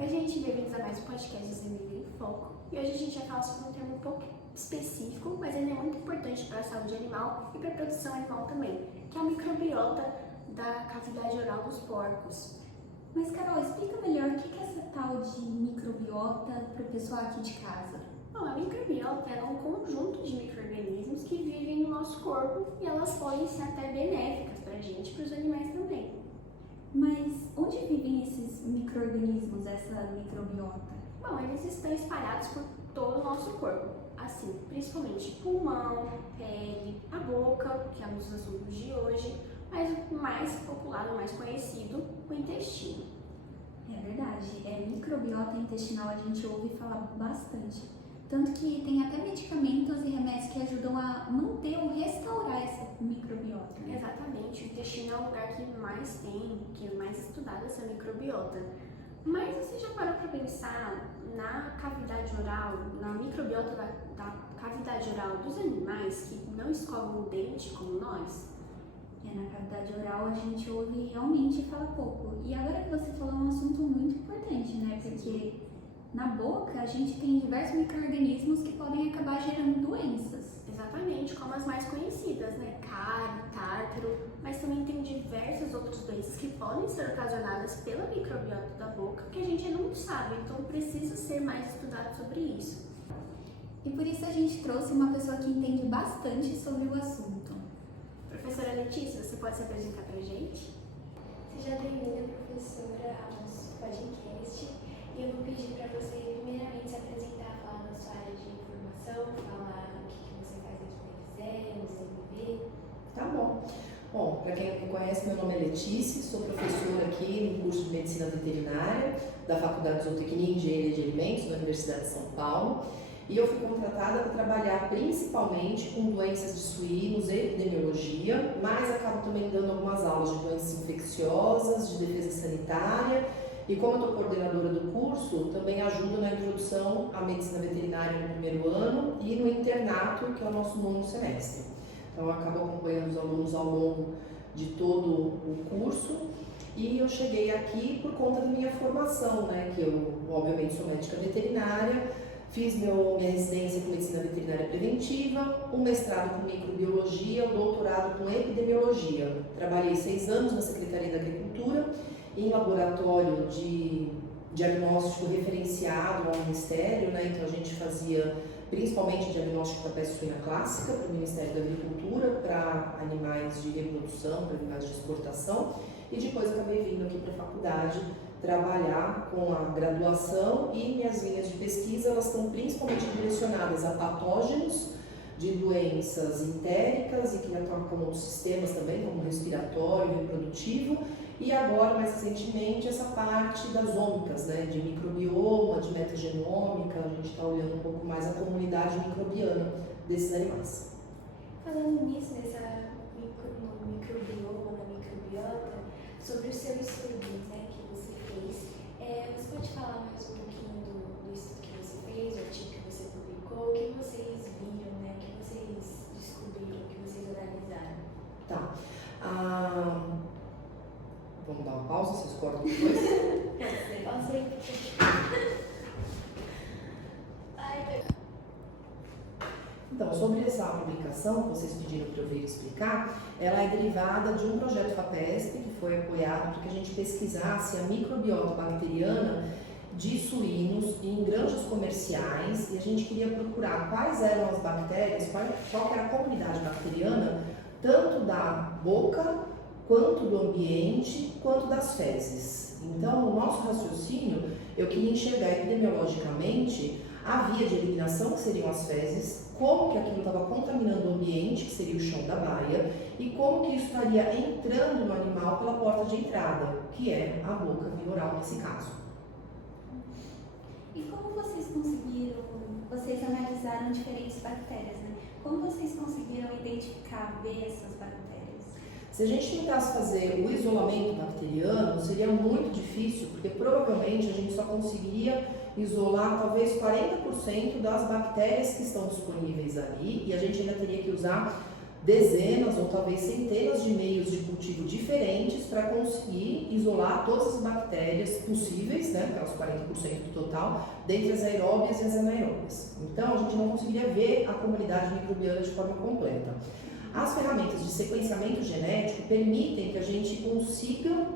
Oi, gente, bem-vindos a mais um podcast do Zemilha em Foco. E hoje a gente vai falar sobre um tema um pouco específico, mas ele é muito importante para a saúde animal e para a produção animal também, que é a microbiota da cavidade oral dos porcos. Mas, Carol, explica melhor o que é essa tal de microbiota para o pessoal aqui de casa. Bom, a microbiota é um conjunto de micro-organismos que vivem no nosso corpo e elas podem ser até benéficas para a gente e para os animais também. Mas onde vivem esses micro-organismos, essa microbiota? Bom, eles estão espalhados por todo o nosso corpo, assim, principalmente pulmão, pele, a boca, que é um dos assuntos de hoje, mas o mais popular, o mais conhecido, o intestino. É verdade, microbiota intestinal a gente ouve falar bastante. Tanto que tem até medicamentos e remédios que ajudam a manter ou restaurar essa microbiota, né? Exatamente, o intestino é o lugar que mais tem, que é mais estudado essa microbiota. Mas você já parou para pensar na cavidade oral, na microbiota da cavidade oral dos animais que não escovam o dente como nós? Na cavidade oral a gente ouve realmente falar pouco. E agora que você falou, é um assunto muito importante, né? Porque na boca a gente tem diversos micro-organismos que podem acabar gerando doenças. Exatamente, como as mais conhecidas, né? Cárie, tártaro, mas também tem diversas outras doenças que podem ser ocasionadas pela microbiota da boca que a gente ainda não sabe, então precisa ser mais estudado sobre isso. E por isso a gente trouxe uma pessoa que entende bastante sobre o assunto. Professora Letícia, você pode se apresentar pra gente? Seja bem-vinda, professora, ao nosso podcast. E eu vou pedir para você, primeiramente, se apresentar, falar da sua área de informação, falar o que você faz aqui na IFZE, no CMV. Tá bom. Bom, para quem não me conhece, meu nome é Letícia, sou professora aqui no curso de Medicina Veterinária da Faculdade de Zootecnia e Engenharia de Alimentos da Universidade de São Paulo. E eu fui contratada para trabalhar principalmente com doenças de suínos e epidemiologia, mas acabo também dando algumas aulas de doenças infecciosas, de defesa sanitária. E como eu estou coordenadora do curso, também ajudo na introdução à medicina veterinária no primeiro ano e no internato, que é o nosso nono semestre. Então eu acabo acompanhando os alunos ao longo de todo o curso. E eu cheguei aqui por conta da minha formação, né? Que eu, obviamente, sou médica veterinária. Fiz minha residência com medicina veterinária preventiva, um mestrado com microbiologia, um doutorado com epidemiologia. Trabalhei 6 anos na Secretaria da Agricultura, em laboratório de diagnóstico referenciado ao Ministério, né? Então a gente fazia principalmente diagnóstico da peste suína clássica para o Ministério da Agricultura, para animais de reprodução, para animais de exportação, e depois acabei vindo aqui para a faculdade trabalhar com a graduação, e minhas linhas de pesquisa elas estão principalmente direcionadas a patógenos de doenças entéricas e que atacam outros sistemas também, como respiratório, reprodutivo, e agora, mais recentemente, essa parte das ômicas, né, de microbioma, de metagenômica. A gente está olhando um pouco mais a comunidade microbiana desses animais. Falando nisso, no microbioma, na microbiota, sobre o seu estudo, né, que você fez, você pode falar mais um pouquinho do estudo que você fez, o artigo que você publicou, o que vocês viram, né, o que vocês descobriram, o que vocês analisaram? Tá. Vamos dar uma pausa, vocês cortam depois? Pausa aí. Então, sobre essa publicação que vocês pediram para eu vir explicar, ela é derivada de um projeto FAPESP que foi apoiado para que a gente pesquisasse a microbiota bacteriana de suínos em granjas comerciais, e a gente queria procurar quais eram as bactérias, qual era a comunidade bacteriana, tanto da boca, quanto do ambiente, quanto das fezes. Então, no nosso raciocínio, eu queria enxergar epidemiologicamente a via de eliminação, que seriam as fezes, como que aquilo estava contaminando o ambiente, que seria o chão da baia, e como que isso estaria entrando no animal pela porta de entrada, que é a boca via oral nesse caso. E como vocês analisaram diferentes bactérias, né? Como vocês conseguiram identificar, ver essas bactérias? Se a gente tentasse fazer o isolamento bacteriano, seria muito difícil, porque provavelmente a gente só conseguiria isolar talvez 40% das bactérias que estão disponíveis ali, e a gente ainda teria que usar dezenas ou talvez centenas de meios de cultivo diferentes para conseguir isolar todas as bactérias possíveis, né, aquelas 40% do total, dentre as aeróbias e as anaeróbias. Então, a gente não conseguiria ver a comunidade microbiana de forma completa. As ferramentas de sequenciamento genético permitem que a gente consiga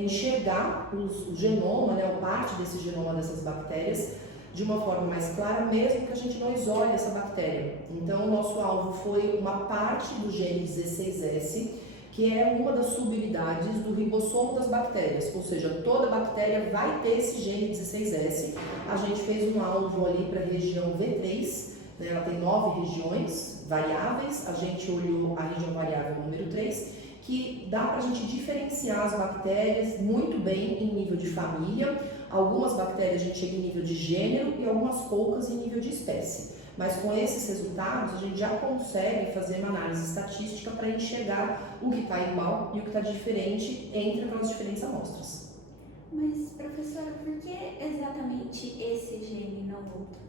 enxergar o genoma, né, ou parte desse genoma dessas bactérias, de uma forma mais clara, mesmo que a gente não isole essa bactéria. Então, o nosso alvo foi uma parte do gene 16S, que é uma das subunidades do ribossomo das bactérias, ou seja, toda bactéria vai ter esse gene 16S. A gente fez um alvo ali para a região V3, né, ela tem 9 regiões variáveis, a gente olhou a região variável número 3, que dá para a gente diferenciar as bactérias muito bem em nível de família. Algumas bactérias a gente chega em nível de gênero e algumas poucas em nível de espécie. Mas com esses resultados a gente já consegue fazer uma análise estatística para enxergar o que está igual e o que está diferente entre aquelas diferentes amostras. Mas, professora, por que exatamente esse gene e não outro?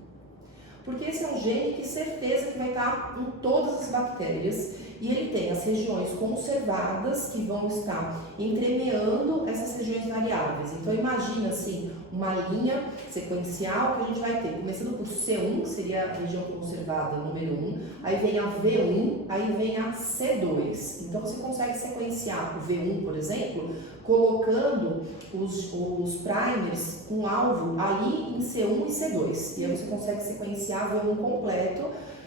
Porque esse é um gene que certeza que vai estar em todas as bactérias e ele tem as regiões conservadas que vão estar entremeando essas regiões variáveis. Então imagina assim, uma linha sequencial que a gente vai ter, começando por C1, que seria a região conservada número 1, aí vem a V1, aí vem a C2. Então você consegue sequenciar o V1, por exemplo, colocando os primers com alvo ali em C1 e C2. E aí você consegue sequenciar o V1 completo,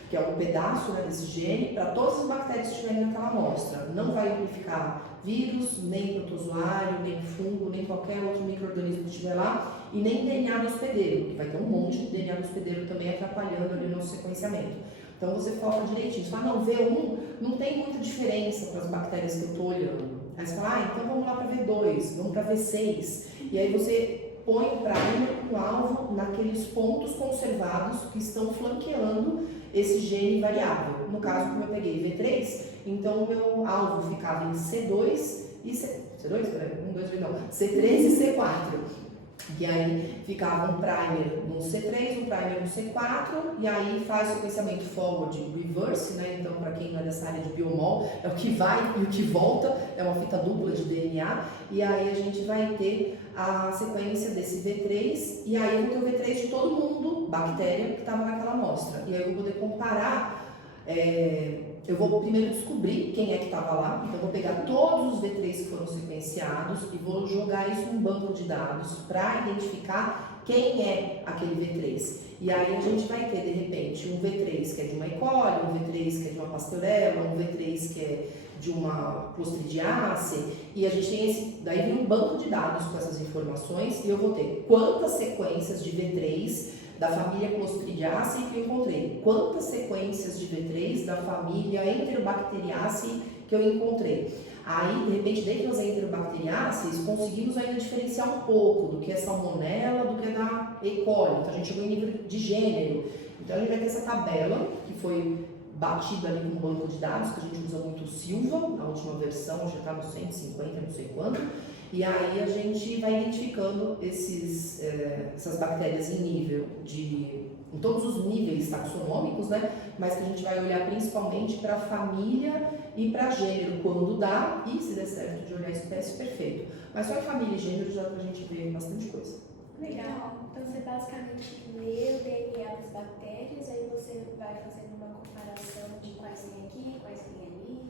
que é um pedaço, né, desse gene, para todas as bactérias que estiverem naquela amostra. Não vai amplificar vírus, nem protozoário, nem fungo, nem qualquer outro micro-organismo que estiver lá, e nem DNA do hospedeiro, que vai ter um monte de DNA do hospedeiro também atrapalhando ali o nosso sequenciamento. Então você foca direitinho. Você fala, não, V1 não tem muita diferença para as bactérias que eu estou olhando. Aí você fala, então vamos lá para V2, vamos para V6. E aí você põe o primer com alvo naqueles pontos conservados que estão flanqueando esse gene variável. No caso, como eu peguei V3, então o meu alvo ficava em C2 e C2? Peraí, 1, 2, 3, não. C3 e C4. E aí ficava um primer no C3, um primer no C4, e aí faz o sequenciamento forward reverse, né? Então, para quem não é dessa área de biomol, é o que vai e o que volta, é uma fita dupla de DNA, e aí a gente vai ter a sequência desse V3, e aí eu vou ter o V3 de todo mundo, bactéria, que estava naquela amostra. E aí eu vou poder comparar. Eu vou primeiro descobrir quem é que estava lá, então eu vou pegar todos os V3 que foram sequenciados e vou jogar isso em um banco de dados para identificar quem é aquele V3. E aí a gente vai ter, de repente, um V3 que é de uma E. coli, um V3 que é de uma Pasteurella, um V3 que é de uma Clostridiaceae, e a gente tem daí vem um banco de dados com essas informações e eu vou ter quantas sequências de V3 da família Clostridiaceae que eu encontrei, quantas sequências de V3 da família Enterobacteriaceae que eu encontrei. Aí, de repente, dentro das Enterobacteriaceae, conseguimos ainda diferenciar um pouco do que é salmonella, do que é da E. coli. Então, a gente chegou em nível de gênero. Então, a gente vai ter essa tabela, que foi batida ali com um banco de dados, que a gente usa muito o Silva, na última versão, já está no 150, não sei quanto. E aí a gente vai identificando essas bactérias em todos os níveis taxonômicos, né? Mas que a gente vai olhar principalmente para a família e para gênero, quando dá, e se der certo de olhar a espécie, perfeito. Mas só em família e gênero já dá para a gente ver bastante coisa. Legal. Então você basicamente lê o DNA das bactérias, aí você vai fazendo uma comparação de quais tem aqui, quais tem ali.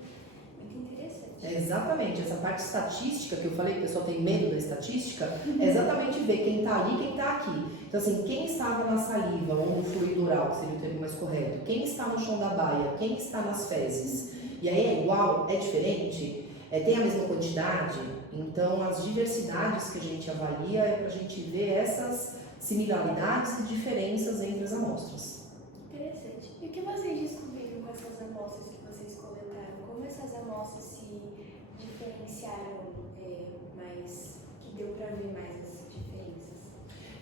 Muito interessante. Exatamente, essa parte estatística que eu falei, que o pessoal tem medo da estatística, é exatamente ver quem está ali e quem está aqui. Então assim, quem estava na saliva ou no fluido oral, que seria o termo mais correto, quem está no chão da baia, quem está nas fezes, e aí é igual, é diferente, tem a mesma quantidade. Então as diversidades que a gente avalia é para a gente ver essas similaridades e diferenças entre as amostras. Interessante. E o que vocês descobriram com essas amostras que vocês coletaram? Como essas amostras se diferenciaram mais, que deu para ver mais as diferenças?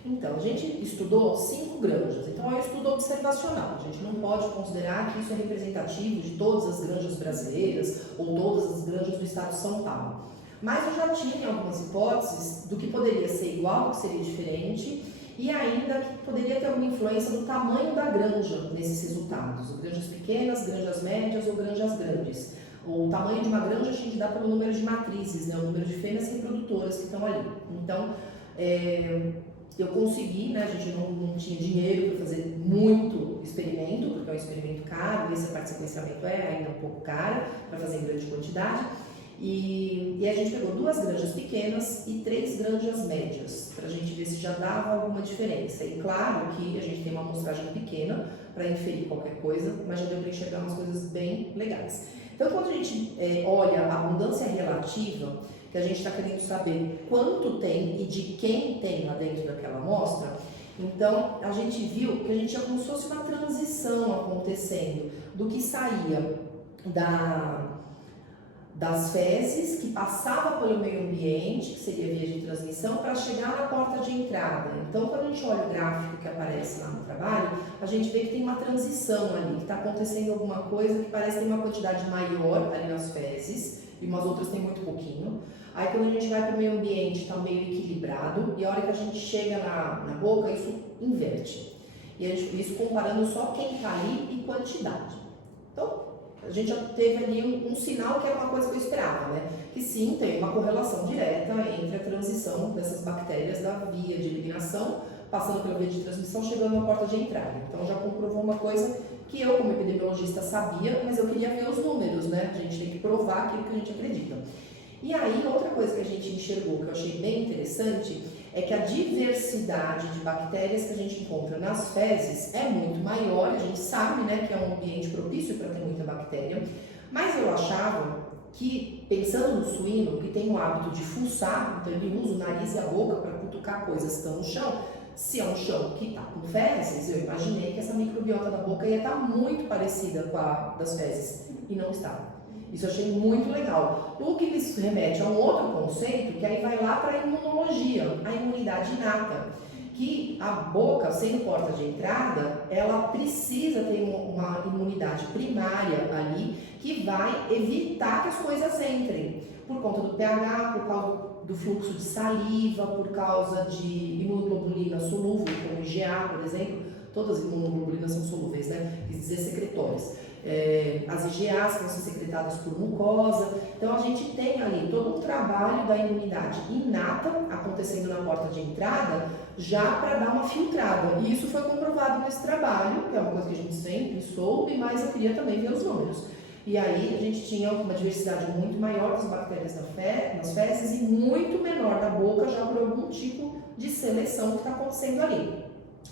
Então, a gente estudou 5 granjas, então é um estudo observacional, a gente não pode considerar que isso é representativo de todas as granjas brasileiras ou todas as granjas do estado de São Paulo. Mas eu já tinha algumas hipóteses do que poderia ser igual, do que seria diferente, e ainda que poderia ter alguma influência do tamanho da granja nesses resultados, granjas pequenas, granjas médias ou granjas grandes. O tamanho de uma granja a gente dá pelo número de matrizes, né, o número de fêmeas reprodutoras que estão ali. Então, eu consegui, né, a gente não tinha dinheiro para fazer muito experimento, porque é um experimento caro, essa parte de sequenciamento é ainda um pouco cara para fazer em grande quantidade. E a gente pegou 2 granjas pequenas e 3 granjas médias, para a gente ver se já dava alguma diferença. E claro que a gente tem uma amostragem pequena para inferir qualquer coisa, mas já deu para enxergar umas coisas bem legais. Então, quando a gente olha a abundância relativa, que a gente está querendo saber quanto tem e de quem tem lá dentro daquela amostra, então a gente viu que a gente tinha como se fosse uma transição acontecendo do que saía das fezes, que passava pelo meio ambiente, que seria via de transmissão, para chegar na porta de entrada. Então, quando a gente olha o gráfico que aparece lá no trabalho, a gente vê que tem uma transição ali, que está acontecendo alguma coisa que parece ter uma quantidade maior ali nas fezes, e umas outras tem muito pouquinho. Aí, quando a gente vai para o meio ambiente, está meio equilibrado, e a hora que a gente chega na boca, isso inverte. E isso comparando só quem está ali e quantidade. Então, a gente já teve ali um sinal que era uma coisa que eu esperava, né? Que sim, tem uma correlação direta entre a transição dessas bactérias da via de eliminação, passando pela via de transmissão, chegando na porta de entrada. Então já comprovou uma coisa que eu, como epidemiologista, sabia, mas eu queria ver os números, né? A gente tem que provar aquilo que a gente acredita. E aí, outra coisa que a gente enxergou, que eu achei bem interessante, é que a diversidade de bactérias que a gente encontra nas fezes é muito maior. A gente sabe, né, que é um ambiente propício para ter muita bactéria, mas eu achava que, pensando no suíno, que tem o hábito de fuçar, então ele usa o nariz e a boca para cutucar coisas que estão no chão, se é um chão que está com fezes, eu imaginei que essa microbiota da boca ia estar muito parecida com a das fezes, e não estava. Isso eu achei muito legal. O que isso remete a um outro conceito, que aí vai lá para a imunologia, a imunidade inata. Que a boca, sendo porta de entrada, ela precisa ter uma imunidade primária ali, que vai evitar que as coisas entrem. Por conta do pH, por causa do fluxo de saliva, por causa de imunoglobulina solúvel, como IgA, por exemplo. Todas as imunoglobulinas são solúveis, né? Quer dizer, secretórias. As IgAs que vão ser secretadas por mucosa. Então a gente tem ali todo um trabalho da imunidade inata acontecendo na porta de entrada, já para dar uma filtrada. E isso foi comprovado nesse trabalho, que é uma coisa que a gente sempre soube, mas eu queria também ver os números. E aí a gente tinha uma diversidade muito maior das bactérias nas fezes e muito menor da boca, já por algum tipo de seleção que está acontecendo ali.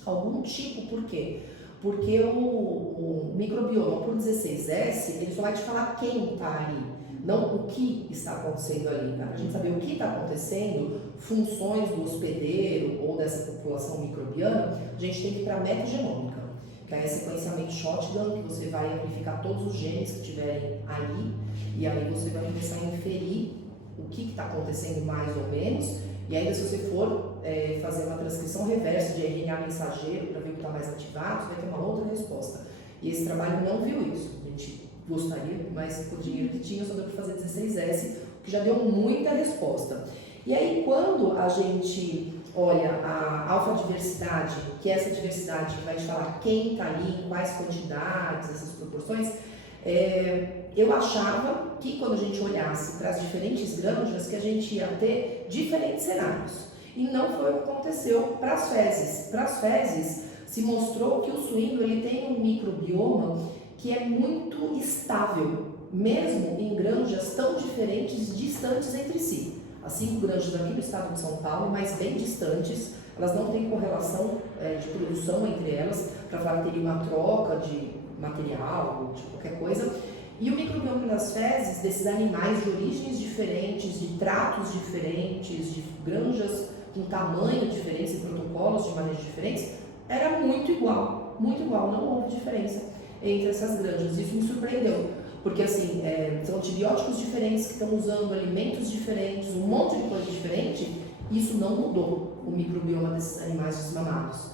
Algum tipo, por quê? Porque o microbioma por 16S, ele só vai te falar quem está ali, não o que está acontecendo ali. Para a gente saber o que está acontecendo, funções do hospedeiro ou dessa população microbiana, a gente tem que ir para a metagenômica, que é sequenciamento shotgun, que você vai amplificar todos os genes que tiverem ali, e aí você vai começar a inferir o que está acontecendo mais ou menos. E ainda se você for fazer uma transcrição reversa de RNA mensageiro para ver o que está mais ativado, você vai ter uma outra resposta. E esse trabalho não viu isso. A gente gostaria, mas com o dinheiro que tinha só deu para fazer 16S, o que já deu muita resposta. E aí quando a gente olha a alfa-diversidade, que é essa diversidade que vai te falar quem está ali, em quais quantidades, essas proporções, eu achava que quando a gente olhasse para as diferentes granjas, que a gente ia ter diferentes cenários. E não foi o que aconteceu para as fezes. Para as fezes, se mostrou que o suíno ele tem um microbioma que é muito estável, mesmo em granjas tão diferentes, distantes entre si. As 5 granjas aqui do estado de São Paulo, mas bem distantes, elas não têm correlação de produção entre elas, para falar que teria uma troca de material ou de qualquer coisa. E o microbioma das fezes, desses animais de origens diferentes, de tratos diferentes, de granjas com tamanho diferente e protocolos de manejo diferentes, era muito igual, não houve diferença entre essas granjas. Isso me surpreendeu, porque assim, são antibióticos diferentes que estão usando, alimentos diferentes, um monte de coisa diferente, isso não mudou o microbioma desses animais desmamados.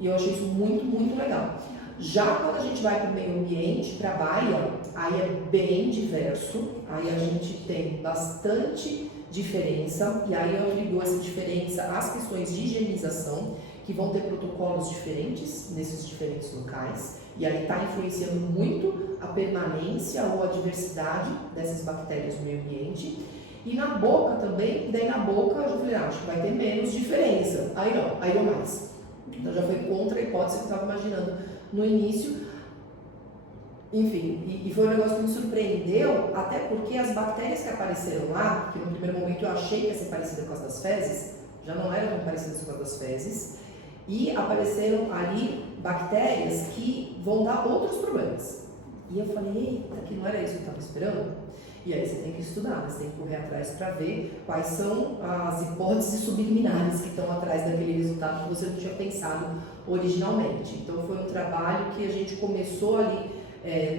E eu achei isso muito, muito legal. Já quando a gente vai para o meio ambiente, para a baia, aí é bem diverso, aí a gente tem bastante diferença, e aí eu atribuo essa diferença às questões de higienização, que vão ter protocolos diferentes nesses diferentes locais, e aí está influenciando muito a permanência ou a diversidade dessas bactérias no meio ambiente. E na boca também, daí na boca eu já falei, acho que vai ter menos diferença. Aí não, aí deu mais. Então já foi contra a hipótese que eu estava imaginando no início. Enfim, e foi um negócio que me surpreendeu, até porque as bactérias que apareceram lá, que no primeiro momento eu achei que ia ser parecida com as das fezes, já não eram tão parecidas com as das fezes, e apareceram ali bactérias que vão dar outros problemas. E eu falei, eita, que não era isso que eu estava esperando? E aí você tem que estudar, você tem que correr atrás para ver quais são as hipóteses subliminares que estão atrás daquele resultado que você não tinha pensado originalmente. Então foi um trabalho que a gente começou ali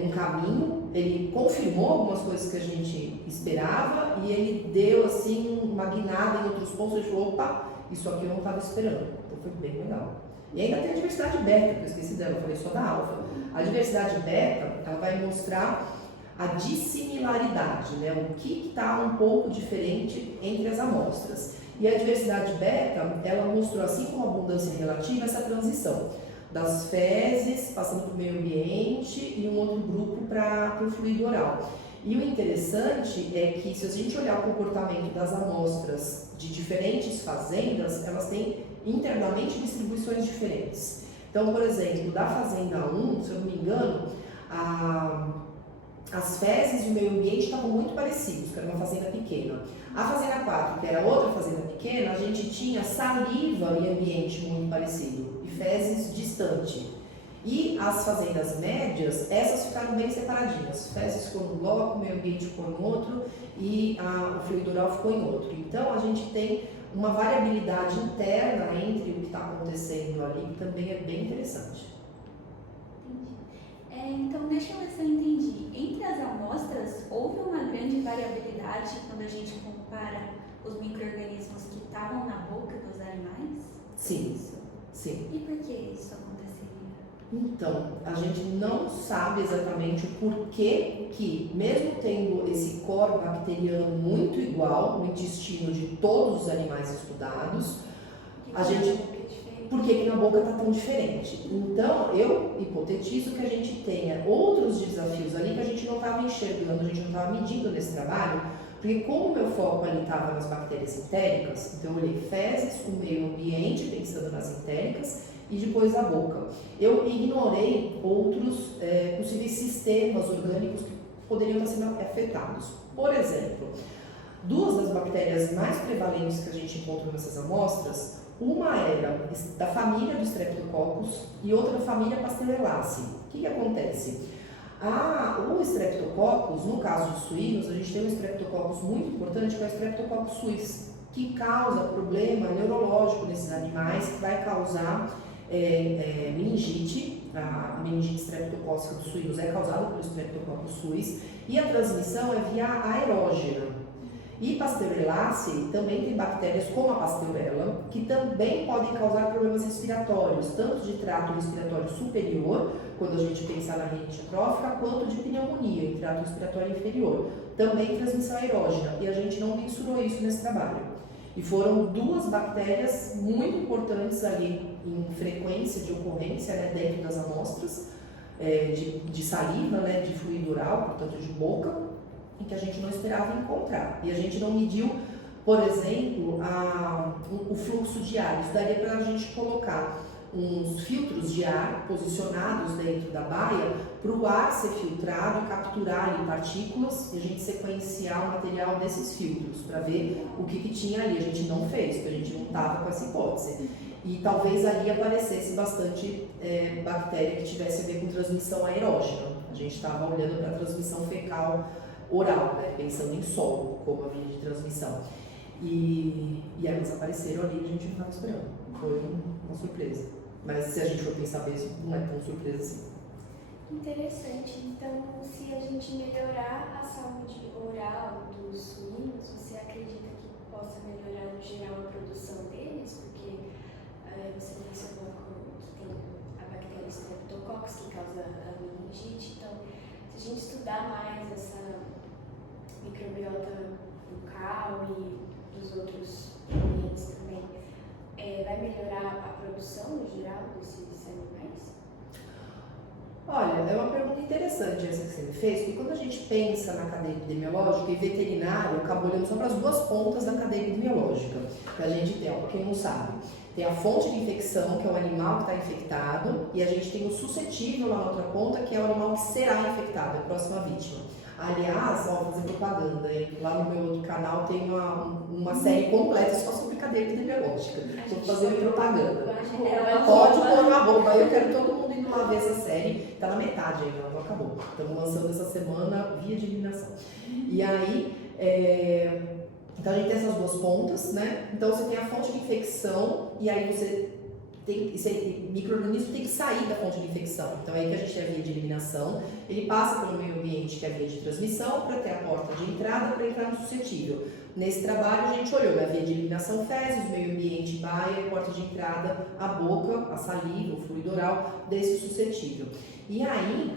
num caminho, ele confirmou algumas coisas que a gente esperava e ele deu assim uma guinada em outros pontos, ele falou, opa, isso aqui eu não estava esperando. Então foi bem legal. E ainda tem a diversidade beta, que eu esqueci dela, eu falei só da alfa. A diversidade beta, ela vai mostrar a dissimilaridade, né? O que está um pouco diferente entre as amostras. E a diversidade beta, ela mostrou, assim como a abundância relativa, essa transição das fezes, passando para o meio ambiente e um outro grupo para o fluido oral. E o interessante é que, se a gente olhar o comportamento das amostras de diferentes fazendas, elas têm internamente distribuições diferentes. Então, por exemplo, da fazenda 1, se eu não me engano, as fezes e o meio ambiente estavam muito parecidos, que era uma fazenda pequena. A fazenda 4, que era outra fazenda pequena, a gente tinha saliva e ambiente muito parecido, e fezes distante. E as fazendas médias, essas ficaram bem separadinhas. Fezes ficou num bloco, o meio ambiente ficou em outro e o fluido oral ficou em outro. Então, a gente tem uma variabilidade interna entre o que está acontecendo ali, que também é bem interessante. Então, deixa eu ver se eu entendi. Entre as amostras, houve uma grande variabilidade quando a gente compara os micro-organismos que estavam na boca dos animais? Sim, sim. E por que isso aconteceria? Então, a gente não sabe exatamente o porquê que, mesmo tendo esse core bacteriano muito igual no intestino de todos os animais estudados, a gente... Por que na boca está tão diferente? Então, eu hipotetizo que a gente tenha outros desafios ali que a gente não estava enxergando, a gente não estava medindo nesse trabalho, porque como o meu foco ali estava nas bactérias entéricas, então eu olhei fezes, o meio ambiente, pensando nas entéricas, e depois a boca. Eu ignorei outros possíveis sistemas orgânicos que poderiam estar sendo afetados. Por exemplo, duas das bactérias mais prevalentes que a gente encontrou nessas amostras, uma era da família do Streptococcus e outra da família Pasteurellacea. O que acontece? O Streptococcus, no caso dos suínos, a gente tem um Streptococcus muito importante, que é o Streptococcus suis, que causa problema neurológico nesses animais, que vai causar meningite. A meningite streptocócica dos suínos é causada pelo Streptococcus suis e a transmissão é via aerógena. E Pasteurellacea também tem bactérias como a Pasteurella, que também podem causar problemas respiratórios, tanto de trato respiratório superior, quando a gente pensa na rinite atrófica, quanto de pneumonia, em trato respiratório inferior. Também transmissão aerógena, e a gente não mensurou isso nesse trabalho. E foram duas bactérias muito importantes ali em frequência de ocorrência, né, dentro das amostras, de saliva, né, de fluido oral, portanto de boca, em que a gente não esperava encontrar. E a gente não mediu, por exemplo, o fluxo de ar. Isso daria para a gente colocar uns filtros de ar posicionados dentro da baia para o ar ser filtrado e capturar ali partículas e a gente sequenciar o material desses filtros para ver o que tinha ali. A gente não fez, porque a gente não estava com essa hipótese. E talvez ali aparecesse bastante bactéria que tivesse a ver com transmissão aerógena. A gente estava olhando para a transmissão fecal oral, né, pensando em solo como a via de transmissão. E aí elas apareceram ali e a gente não estava esperando. Foi uma surpresa. Mas se a gente for pensar mesmo, não é tão surpresa assim. Interessante. Então, se a gente melhorar a saúde oral dos suínos, você acredita que possa melhorar no geral a produção deles? Porque você mencionou que tem a bactéria Streptococcus que causa a meningite. Então, se a gente estudar mais essa microbiota bucal e dos outros ambientes também, vai melhorar a produção no geral desses animais? Olha, é uma pergunta interessante essa que você me fez, porque quando a gente pensa na cadeia epidemiológica e veterinário, acaba olhando só para as duas pontas da cadeia epidemiológica. Que a gente tem, ó, para quem não sabe, tem a fonte de infecção, que é o animal que está infectado, e a gente tem o suscetível lá na outra ponta, que é o animal que será infectado, é a próxima vítima. Aliás, ó, vou fazer propaganda, hein? Lá no meu outro canal tem uma série completa só sobre cadeia epidemiológica. Estou fazendo propaganda. Pode pôr no arroba, eu quero todo mundo indo lá ver essa série. Tá na metade ainda, ela não acabou. Estamos lançando essa semana via de eliminação. E aí, então a gente tem essas duas pontas, né? Então você tem a fonte de infecção e aí você tem, esse micro-organismo tem que sair da fonte de infecção. Então é aí que a gente tem a via de eliminação. Ele passa pelo meio ambiente, que é a via de transmissão, para ter a porta de entrada para entrar no suscetível. Nesse trabalho a gente olhou a via de eliminação fezes, meio ambiente baia, a porta de entrada, a boca, a saliva, o fluido oral desse suscetível. E aí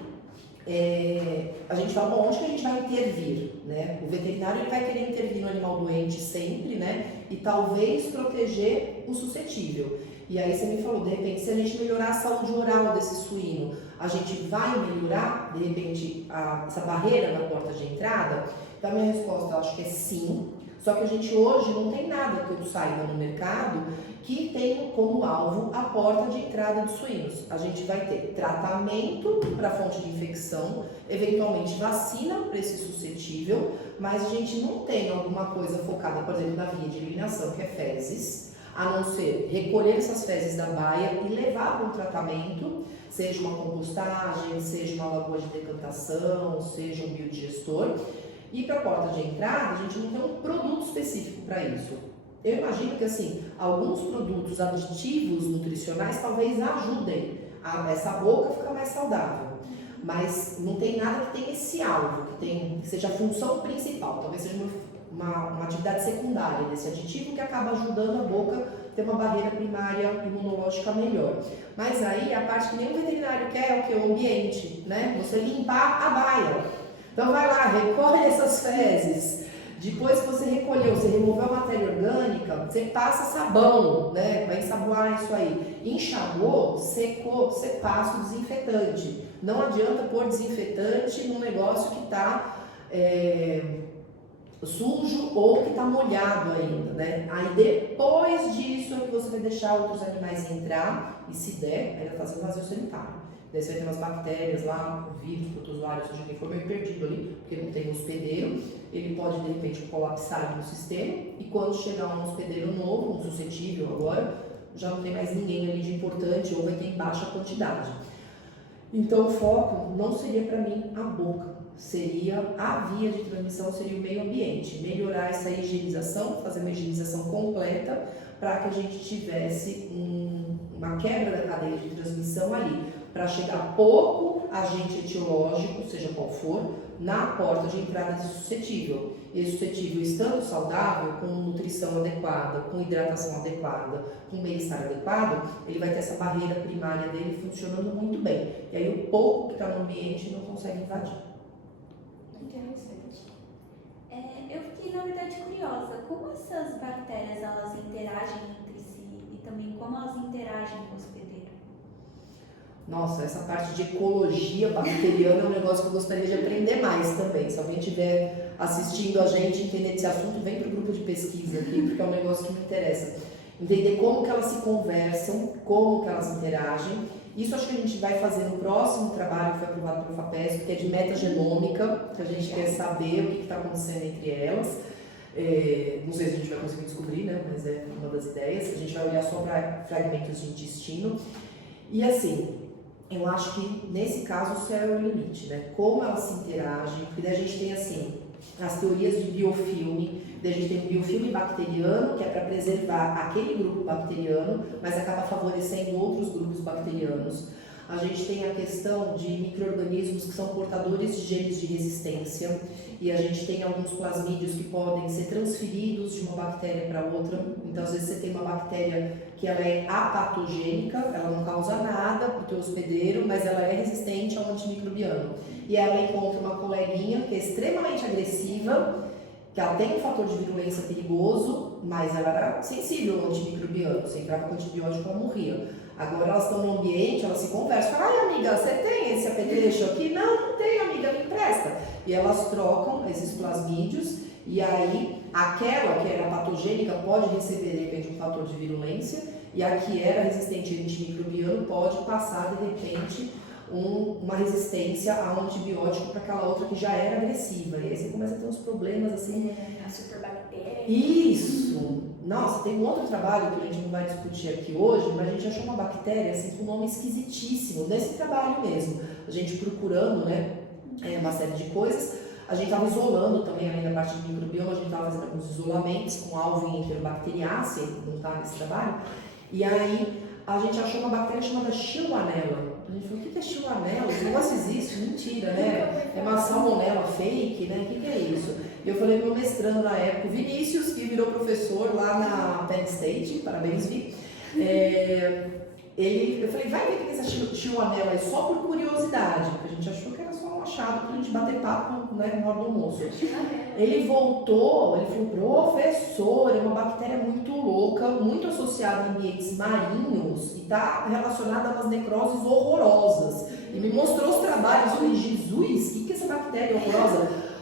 a gente fala, bom, onde que a gente vai intervir, né? O veterinário ele vai querer intervir no animal doente sempre, né? E talvez proteger o suscetível. E aí você me falou, de repente, se a gente melhorar a saúde oral desse suíno, a gente vai melhorar, de repente, essa barreira na porta de entrada? Então a minha resposta, eu acho que é sim. Só que a gente hoje não tem nada que eu saiba no mercado que tenha como alvo a porta de entrada dos suínos. A gente vai ter tratamento para a fonte de infecção, eventualmente vacina para esse suscetível, mas a gente não tem alguma coisa focada, por exemplo, na via de eliminação, que é fezes, a não ser recolher essas fezes da baia e levar para um tratamento, seja uma compostagem, seja uma lagoa de decantação, seja um biodigestor. E para a porta de entrada, a gente não tem um produto específico para isso. Eu imagino que, assim, alguns produtos aditivos nutricionais talvez ajudem a essa boca ficar mais saudável. Mas não tem nada que tenha esse alvo, que seja a função principal. Talvez seja uma atividade secundária desse aditivo que acaba ajudando a boca a ter uma barreira primária imunológica melhor. Mas aí, a parte que nenhum veterinário quer é o que? O ambiente, né? Você limpar a baia. Então vai lá, recolhe essas fezes. Depois que você recolheu, você removeu a matéria orgânica, você passa sabão, né? Vai ensaboar isso aí. Enxagou, secou, você passa o desinfetante. Não adianta pôr desinfetante num negócio que está sujo ou que está molhado ainda, né? Aí depois disso é que você vai deixar outros animais entrar e, se der, ainda fazer um vazio sanitário. Daí você vai ter umas bactérias lá, vírus, protozoários, seja quem for, meio perdido ali, porque não tem hospedeiro. Ele pode, de repente, colapsar no sistema e quando chegar um hospedeiro novo, um suscetível agora, já não tem mais ninguém ali de importante ou vai ter em baixa quantidade. Então o foco não seria para mim a boca, seria a via de transmissão, seria o meio ambiente. Melhorar essa higienização, fazer uma higienização completa para que a gente tivesse uma quebra da cadeia de transmissão ali, para chegar pouco agente etiológico, seja qual for, na porta de entrada desse suscetível. Esse suscetível estando saudável, com nutrição adequada, com hidratação adequada, com bem-estar adequado, ele vai ter essa barreira primária dele funcionando muito bem. E aí o pouco que está no ambiente não consegue invadir. Interessante. Eu fiquei, na verdade, curiosa. Como essas bactérias, elas interagem entre si e também como elas interagem com o hospedeiro? Nossa, essa parte de ecologia bacteriana é um negócio que eu gostaria de aprender mais também. Se alguém estiver assistindo a gente, entender esse assunto, vem para o grupo de pesquisa aqui, porque é um negócio que me interessa. Entender como que elas se conversam, como que elas interagem. Isso acho que a gente vai fazer no próximo trabalho que foi aprovado pelo FAPESP, que é de metagenômica, que a gente quer saber o que está acontecendo entre elas. Não sei se a gente vai conseguir descobrir, né? Mas é uma das ideias. A gente vai olhar só para fragmentos de intestino. E assim, eu acho que nesse caso o céu é o limite, né? Como elas se interagem, porque daí a gente tem assim, as teorias de biofilme, daí a gente tem o biofilme bacteriano, que é para preservar aquele grupo bacteriano, mas acaba favorecendo outros grupos bacterianos. A gente tem a questão de micro-organismos que são portadores de genes de resistência, e a gente tem alguns plasmídios que podem ser transferidos de uma bactéria para outra. Então, às vezes você tem uma bactéria que ela é apatogênica, ela não causa nada para o teu hospedeiro, mas ela é resistente ao antimicrobiano. E ela encontra uma coleguinha que é extremamente agressiva que ela tem um fator de virulência perigoso, mas ela era sensível ao antimicrobiano. Você entrava com antibiótico, ela morria. Agora elas estão no ambiente, elas se conversam. Ai, amiga, você tem esse apetrecho aqui? Não tenho, amiga, me empresta. E elas trocam esses plasmídios, e aí aquela que era patogênica pode receber, de repente, um fator de virulência, e a que era resistente ao antimicrobiano pode passar, de repente, uma resistência ao antibiótico para aquela outra que já era agressiva. E aí você começa a ter uns problemas assim. A superbactéria. Isso! Nossa, tem um outro trabalho que a gente não vai discutir aqui hoje, mas a gente achou uma bactéria assim, com um nome esquisitíssimo, nesse trabalho mesmo. A gente procurando, né, uma série de coisas. A gente estava isolando também, além da parte de microbioma, a gente estava fazendo alguns isolamentos com alvo em enterobacteriácea, não está nesse trabalho. E aí a gente achou uma bactéria chamada Shillonella. A gente falou, o que é Shillonella? Esse negócio existe? Mentira, né? É uma salmonella fake, né? O que é isso? E eu falei pro meu mestrando na época, Vinícius, que virou professor lá na Penn State, parabéns, Vi. Eu falei, vai ver o que é essa Shillonella aí, só por curiosidade, porque a gente achou que era só um achado pra gente bater papo, né, na hora do almoço. Ele voltou, ele falou, professor, é uma bactéria muito louca, muito associada a ambientes marinhos e está relacionada a umas necroses horrorosas. E me mostrou os trabalhos, eu falei, Jesus, o que é essa bactéria horrorosa?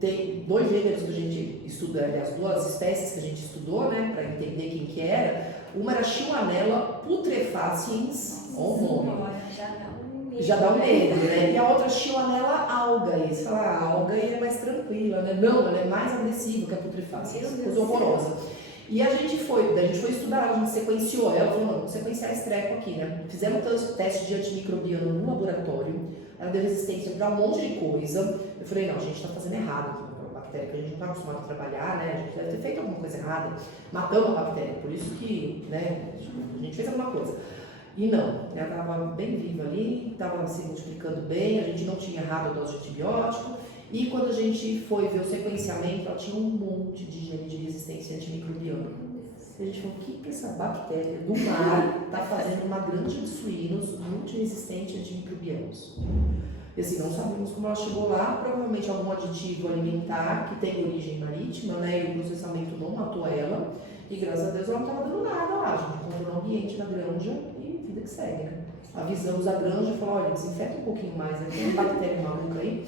Tem 2 gêneros que a gente estuda, aliás, 2 espécies que a gente estudou, né, para entender quem que era. Uma era Shillonella putrefaciens, olha o nome. Já dá um medo, né? E a outra Shillonella algae. Você fala, a algae é mais tranquila, né? Não, ela é mais agressiva que a putrefaciens, coisa horrorosa. E a gente foi estudar, a gente sequenciou ela, falou, não, vamos sequenciar esse treco aqui, né? Fizemos teste de antimicrobiano no laboratório, ela deu resistência para um monte de coisa. Eu falei, não, a gente está fazendo errado aqui, uma bactéria que a gente não está acostumado a trabalhar, né? A gente deve ter feito alguma coisa errada, matamos a bactéria, por isso que, né, a gente fez alguma coisa. E não, ela estava bem viva ali, estava se multiplicando bem, a gente não tinha errado a dose de antibiótico. E quando a gente foi ver o sequenciamento, ela tinha um monte de gene de resistência antimicrobiana. E a gente falou, o que essa bactéria do mar está fazendo uma granja de suínos multiresistente a antimicrobianos? E assim, não sabemos como ela chegou lá, provavelmente algum aditivo alimentar que tem origem marítima, né? E o processamento não matou ela. E graças a Deus ela não estava dando nada lá, a gente encontrou no ambiente da granja e vida que segue, né? Avisamos a granja e falou, olha, desinfeta um pouquinho mais, né? Tem uma bactéria maluca aí.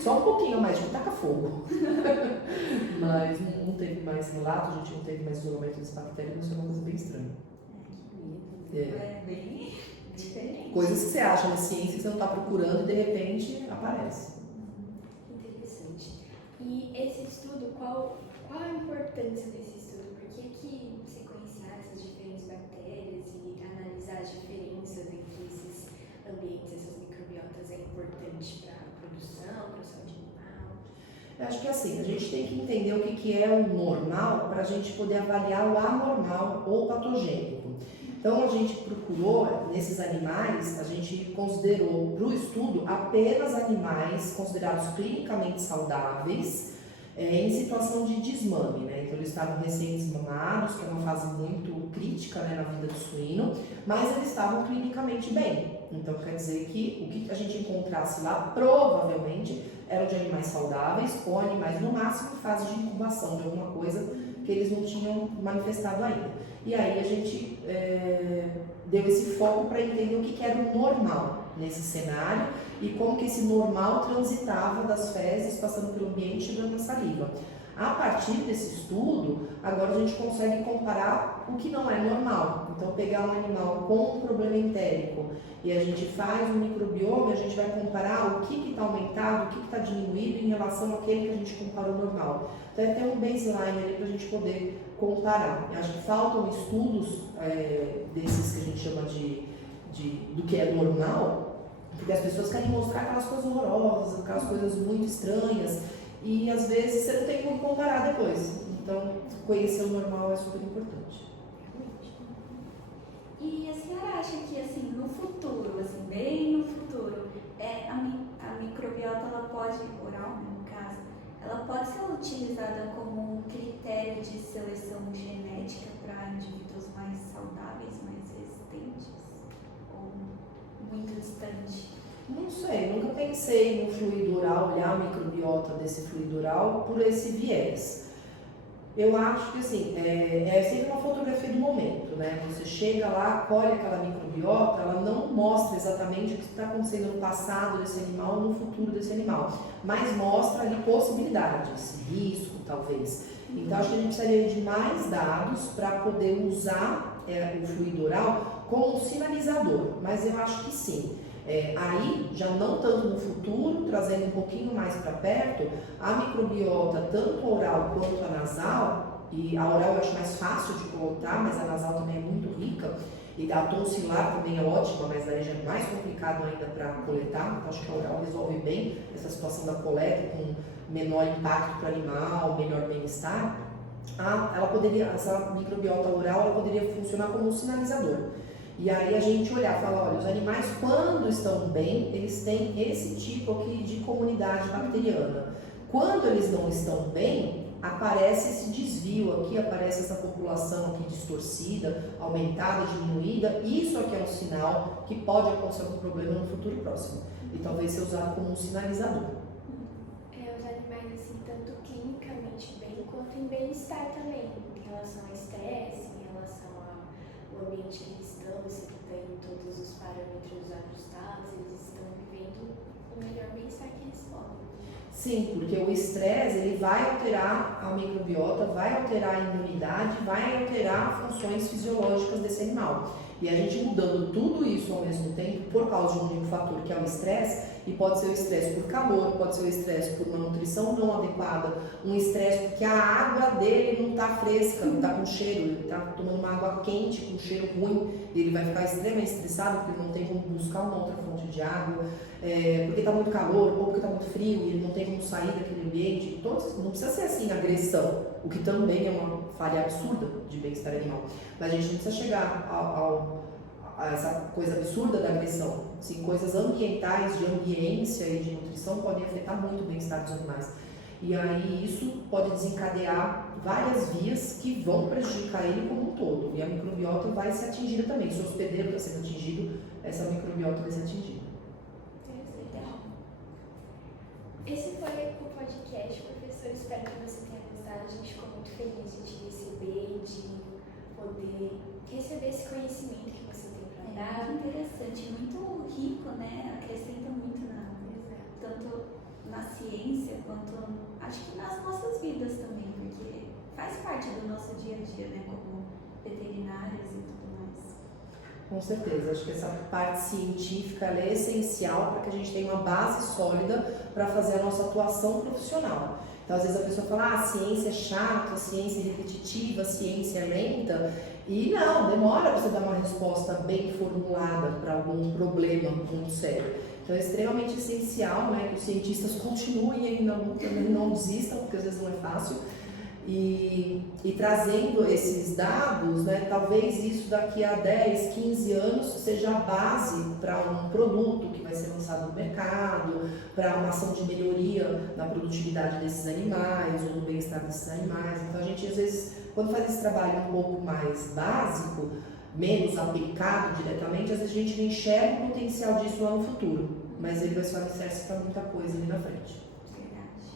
Só um pouquinho mais, tipo, taca fogo. Mas não teve mais relato, a gente não teve mais isolamento dessa bactéria, mas foi uma coisa bem estranha. É bem diferente. Coisas que você acha na ciência que você não está procurando e de repente aparece. Interessante. E esse estudo, qual a importância desse estudo? Por que sequenciar essas diferentes bactérias e analisar as diferenças entre esses ambientes, essas microbiotas, é importante para a produção, para a saúde animal? Eu acho que assim, a gente tem que entender o que é o normal para a gente poder avaliar o anormal ou patogênico. Então a gente procurou, nesses animais, a gente considerou para o estudo apenas animais considerados clinicamente saudáveis em situação de desmame, né? Então eles estavam recém-desmamados, que é uma fase muito crítica, né, na vida do suíno, mas eles estavam clinicamente bem. Então quer dizer que o que a gente encontrasse lá provavelmente eram de animais saudáveis ou animais no máximo em fase de incubação de alguma coisa que eles não tinham manifestado ainda. E aí a gente deu esse foco para entender o que era o normal nesse cenário e como que esse normal transitava das fezes, passando pelo ambiente, chegando na saliva. A partir desse estudo, agora a gente consegue comparar o que não é normal. Então, pegar um animal com um problema entérico e a gente faz um microbioma, a gente vai comparar o que está aumentado, o que está diminuído em relação àquele que a gente comparou normal. Então, é ter um baseline ali para a gente poder comparar. Eu acho que faltam estudos desses que a gente chama do que é normal, porque as pessoas querem mostrar aquelas coisas horrorosas, aquelas coisas muito estranhas, e às vezes você não tem como comparar depois. Então, conhecer o normal é super importante. E a senhora acha que, assim, no futuro, assim, bem no futuro, a microbiota, ela pode, oral, no caso, ela pode ser utilizada como um critério de seleção genética para indivíduos mais saudáveis, mais resistentes? Ou muito distante? Não sei, nunca pensei no fluido oral, olhar a microbiota desse fluido oral por esse viés. Eu acho que assim, é sempre uma fotografia do momento, né? Você chega lá, colhe aquela microbiota, ela não mostra exatamente o que está acontecendo no passado desse animal, no futuro desse animal, mas mostra ali possibilidades, risco talvez. Então acho que a gente precisaria de mais dados para poder usar o fluido oral como um sinalizador, mas eu acho que sim. Aí, já não tanto no futuro, trazendo um pouquinho mais para perto, a microbiota, tanto oral quanto a nasal, e a oral eu acho mais fácil de coletar, mas a nasal também é muito rica, e a tonsilar também é ótima, mas daí já é mais complicado ainda para coletar, então acho que a oral resolve bem essa situação da coleta, com menor impacto para o animal, melhor bem-estar. Essa microbiota oral, ela poderia funcionar como um sinalizador. E aí a gente olhar e falar, olha, os animais quando estão bem, eles têm esse tipo aqui de comunidade bacteriana. Quando eles não estão bem, aparece esse desvio aqui, aparece essa população aqui distorcida, aumentada, diminuída. Isso aqui é um sinal que pode acontecer algum problema no futuro próximo. E talvez ser usado como um sinalizador. Os animais, assim, tanto clinicamente bem quanto em bem-estar também, em relação ao estresse, em relação ao ambiente que eles estão, se tem todos os parâmetros ajustados, eles estão vivendo o melhor bem-estar que eles podem. Sim, porque o estresse ele vai alterar a microbiota, vai alterar a imunidade, vai alterar funções fisiológicas desse animal. E a gente mudando tudo isso ao mesmo tempo por causa de um único fator, que é o estresse, e pode ser o estresse por calor, pode ser o estresse por uma nutrição não adequada, um estresse porque a água dele não está fresca, não está com cheiro, ele está tomando uma água quente com cheiro ruim, e ele vai ficar extremamente estressado porque ele não tem como buscar uma outra fonte de água, porque está muito calor ou porque está muito frio e ele não tem como sair daquele ambiente. Não precisa ser assim agressão, o que também é uma falha absurda de bem-estar animal, mas a gente não precisa chegar a essa coisa absurda da agressão. Assim, coisas ambientais, de ambiência e de nutrição podem afetar muito o bem-estar dos animais. E aí isso pode desencadear várias vias que vão prejudicar ele como um todo. E a microbiota vai ser atingida também. Se o hospedeiro está sendo atingido, essa microbiota vai ser atingida. Legal. Esse foi o podcast, professor. Espero que você tenha gostado. A gente ficou muito feliz de te receber, de poder receber esse conhecimento que você tem para dar. Muito interessante, muito rico, né? Acrescenta muito tanto na ciência quanto acho que nas nossas vidas também, porque faz parte do nosso dia a dia, né? Como veterinários e tudo mais. Com certeza, acho que essa parte científica ela é essencial para que a gente tenha uma base sólida para fazer a nossa atuação profissional. Então, às vezes a pessoa fala, a ciência é chata, a ciência é repetitiva, a ciência é lenta. E não, demora para você dar uma resposta bem formulada para algum problema muito sério. Então é extremamente essencial, né, que os cientistas continuem aí na luta, não desistam, porque às vezes não é fácil. E trazendo esses dados, né, talvez isso daqui a 10, 15 anos seja a base para um produto que vai ser lançado no mercado, para uma ação de melhoria na produtividade desses animais ou no bem-estar desses animais. Então a gente às vezes, quando faz esse trabalho um pouco mais básico, menos aplicado diretamente, às vezes a gente não enxerga o potencial disso lá no futuro, mas ele vai ser um alicerce para muita coisa ali na frente. Verdade.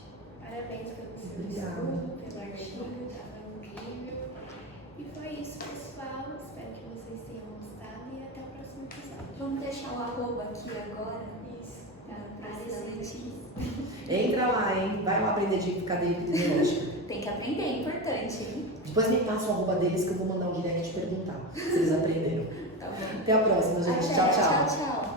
Parabéns pelo seu Obrigada. estudo, pelo artigo, estava incrível. E foi isso, pessoal. Espero que vocês tenham gostado e até o próximo episódio. Vamos deixar o arroba aqui agora. Isso. Entra lá, hein? Vai lá aprender de cadeia epidemiológica. Tem que aprender, é importante, hein? Depois me passa o arroba deles que eu vou mandar um direct perguntar se eles aprenderam. Tá bom. Até a próxima, gente. Até, Tchau, tchau. Tchau, tchau.